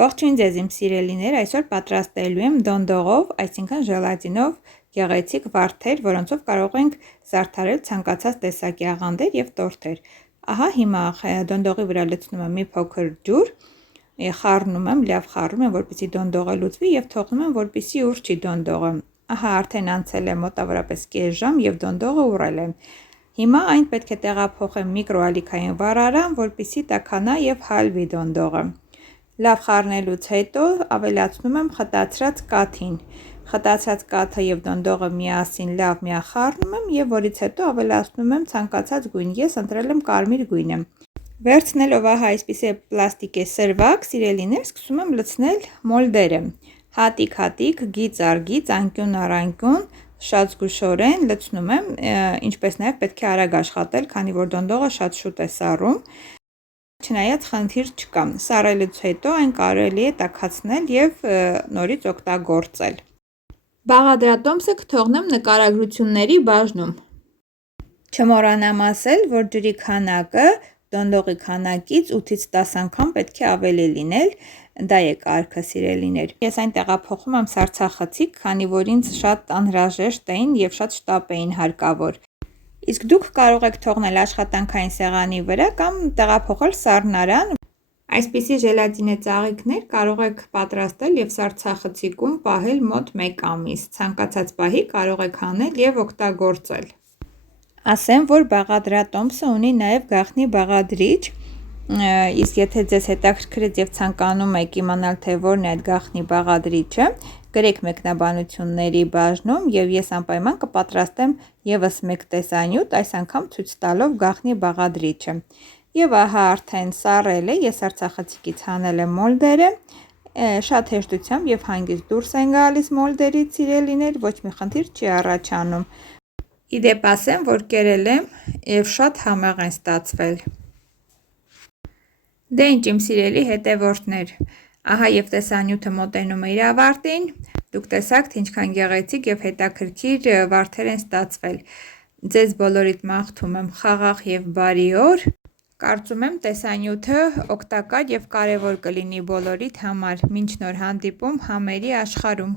Ողջույն ձեզ իմ սիրելիներ, այսօր պատրաստելու եմ դոնդողով, այսինքն ժելատինով գեղեցիկ վարդեր, որոնցով կարող ենք զարդարել ցանկացած տեսակի աղանդեր եւ տորթեր։ Ահա հիմա դոնդողի վրա լցնում եմ մի փոքր ջուր, խառնում եմ, լավ խառնում եմ, որպեսզի դոնդողը լուծվի եւ թողնում եմ, որպեսզի ուռչի դոնդողը։ Ահա արդեն անցել է մոտավորապես կես ժամ եւ դոնդողը ուռել է։ Հիմա այն պետք է տեղափոխեմ միկրոալիքային վառարան, որպեսզի տաքանա եւ հալվի դոնդողը։ Լավ խառնելուց հետո ավելացնում եմ խտացրած կաթին։ Խտացրած կաթը եւ դոնդողը միասին լավ միախառնում եմ եւ որից հետո ավելացնում եմ ցանկացած գույն։ Ես ընտրել եմ կարմիր գույնը։ Վերցնելով ահա այսպիսի պլաստիկե սրվակ, սիրելիներ, սկսում եմ լցնել մոլդերը։ Հատիկ-հատիկ, գիծ առ գիծ, անկյուն առ անկյուն, շատ զգուշորեն լցնում եմ, ինչպես նաև պետք է արագ աշխատել, քանի որ դոնդողը շատ շուտ է սառում։ Չնայած խնդիր չկա, սառելուց հետո այն կարելի է տաքացնել եւ նորից օգտագործել։ Բաղադրատոմսը կթողնեմ նկարագրությունների բաժնում։ Չմոռանամ ասել, որ ջրի քանակը դոնդողի քանակից 8-ից 10 անգամ պետք է ավելի լինել, դա է կարգը, սիրելիներ։ Ես այն տեղափոխում եմ սառցախցիկ, քանի որ ինձ շատ անհրաժեշտ էին եւ շատ շտապ էին հարկավոր։ Իսկ դուք կարող եք թողնել աշխատանքային սեղանի վրա կամ տեղափոխել սառնարան։ Այսպիսի ժելատինե ծաղիկներ կարող եք պատրաստել եւ սառցախցիկում պահել մոտ 1 ամիս։ Ցանկացած պահի կարող եք անել եւ օգտագործել։ Ասեմ, որ բաղադրատոմսը ունի նաև գաղտնի բաղադրիչ, իսկ եթե ձեզ հետաքրքրեց եւ ցանկանում եք իմանալ, թե որն է այդ գաղտնի բաղադրիչը, գրեք մեկնաբանությունների բաժնում եւ ես անպայման կպատրաստեմ եւս մեկ տեսանյութ, այս անգամ ցույց տալով գաղտնի բաղադրիչը։ Եվ ահա արդեն սառել է, ես սառցախցիկից հանել եմ մոլդերը, շատ հեշտությամբ եւ հանգիստ դուրս են գալիս մոլդերից, սիրելիներ, ոչ մի խնդիր չի առաջանում։ Իդեպ ասեմ, որ կերել եմ եւ շատ համեղ են ստացվել։ Դե ինչ իմ սիրելի հետևորդներ, ահա եւ տեսանյութը մոտենում է իր ավարտին, դուք տեսաք, թե ինչքան գեղեցիկ եւ հետաքրքիր վարդեր են ստացվել։ Ձեզ բոլորիդ մաղթում եմ խաղաղ եւ բարի օր։ Կարծում եմ տեսանյութը օգտակար եւ կարեւոր կլինի բոլորիդ համար։ Մինչ նոր հանդիպում համերի աշխարհում։